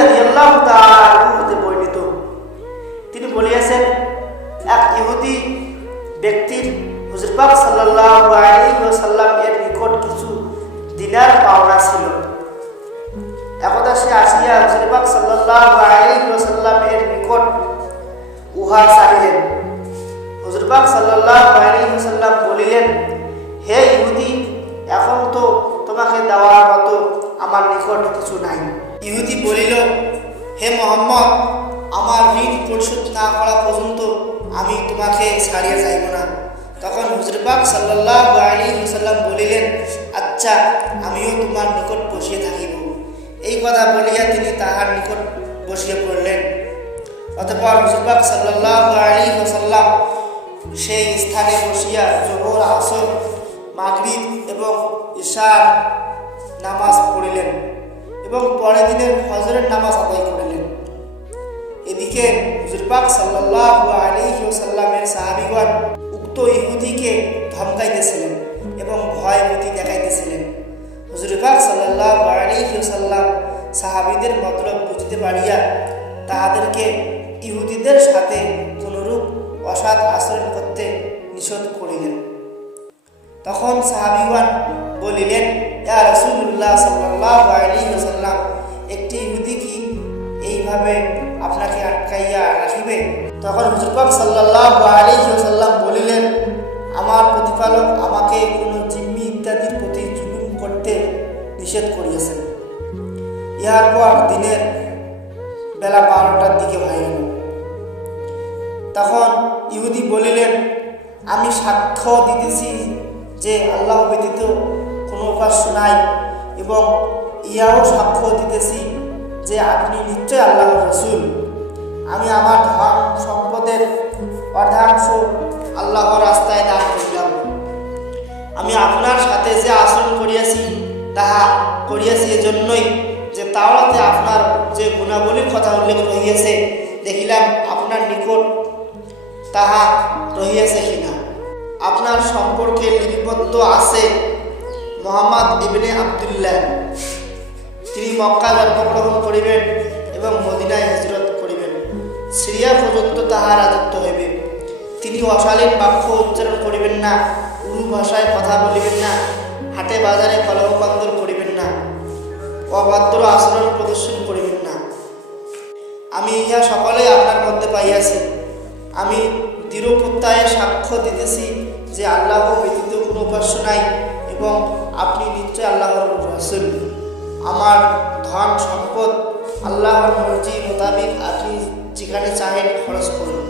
রাদিয়াল্লাহু তাআলা আনহু হতে বর্ণিত, তিনি বলিয়াছেন, এক ইহুদি ব্যক্তির হুজুর পাক সাল্লাল্লাহু আলাইহি ওয়াসাল্লাম এর নিকট কিছু দিনার পাওনা ছিল। একদা সে আসিয়া হুজুর পাক সাল্লাল্লাহু আলাইহি ওয়াসাল্লাম এর নিকট উহা চাহিলেন। হুজুর পাক সাল্লাল্লাহু আলাইহি ওয়াসাল্লাম বলিলেন, হে ইহুদি, এখন তো তোমাকে দেওয়ার মতো আমার নিকট কিছু নাই। ইহুদি বলিল, হে মুহাম্মদ, আমার ঋণ পরিশোধ না করা পর্যন্ত আমি তোমাকে ছাড়িয়ে যাইব না। তখন হুজুর পাক সাল্লাল্লাহু আলাইহি ওয়াসাল্লাম বলিলেন, আচ্ছা, আমিও তোমার নিকট বসিয়ে থাকিব। এই কথা বলিয়া তিনি তাহার নিকট বসিয়ে পড়লেন। অতঃপর হুজুর পাক সাল্লাল্লাহু আলাইহি ওয়াসাল্লাম সেই স্থানে বসিয়া যোহর, আসর, মাগরিব এবং ইশার নামাজ পড়িলেন এবং পরের দিনের ফজরের নামাজ আদায় করিলেন। এদিকে হুজুর পাক সাল্লাল্লাহু আলাইহি ওয়াসাল্লামের সাহাবীগণ উক্ত ইহুদিকে ধমকাইতেছিলেন এবং ভয়ভীতি দেখাইতেছিলেন। হুজুর পাক সাল্লাল্লাহু আলাইহি ওয়াসাল্লাম সাহাবীদের মতলব বুঝতে পারিয়া তাহাদেরকে ইহুদিদের সাথে কোনরূপ অসৎ আচরণ করতে নিষেধ করিলেন। তখন সাহাবীগণ বলিলেন, ইয়া রাসূলুল্লাহ সাল্লাল্লাহু আলাইহি ওয়াসাল্লাম, একটি ইহুদি কি এইভাবে আপনাকে আটকাইয়া রাখিবে? তখন হুজুর পাক সাল্লাল্লাহু আলাইহি ওয়াসাল্লাম বলিলেন, আমার প্রতিপালক আমাকে কোনো জিম্মি ইত্যাদির প্রতি জুলুম করতে নিষেধ করিয়াছেন। ইহার পর দিনের বেলা 12টার দিকে হয়ে গেল। তখন ইহুদি বলিলেন, আমি সাক্ষ্য দিতেছি যে আল্লাহ ব্যতীত কোনো উপাস্য নাই এবং ইহাও সাক্ষ্য দিতেছি যে আপনি নিশ্চয় আল্লাহর রাসূল। আমি আমার ধন সম্পদের অর্ধাংশ আল্লাহর রাস্তায় দান করিলাম। আমি আপনার সাথে যে আচরণ করিয়াছি তাহা করিয়াছি এজন্যই যে তাওরাতে আপনার যে গুণাবলীর কথা উল্লেখ রহিয়াছে, দেখিলাম আপনার নিকট তাহা রহিয়াছে কিনা। আপনার সম্পর্কে লিপিবদ্ধ আছে মুহাম্মদ ইবনে আব্দুল্লাহ, তিনি মক্কা জন্মগ্রহণ করিবেন এবং মদিনায় হিজরত করিবেন। সিরিয়া পর্যন্ত তাহার রাজত্ব হইবে। তিনি অশালীন বাক্য উচ্চারণ করিবেন না, উর্দু ভাষায় কথা বলিবেন না, হাটে বাজারে কলহকন্দল করিবেন না, অভদ্র আচরণ প্রদর্শন করিবেন না। আমি ইহা সকলেই আপনার মধ্যে পাইয়াছি। আমি দৃঢ় প্রত্যয়ে সাক্ষ্য দিতেছি যে আল্লাহ ব্যতীত কোনো উপাস্য নাই এবং আপনি নিশ্চয় আল্লাহর রাসূল। আমার ধন সম্পদ আল্লাহর মর্জি মোতাবেক আপনি যেখানে চাহেন খরচ করুন।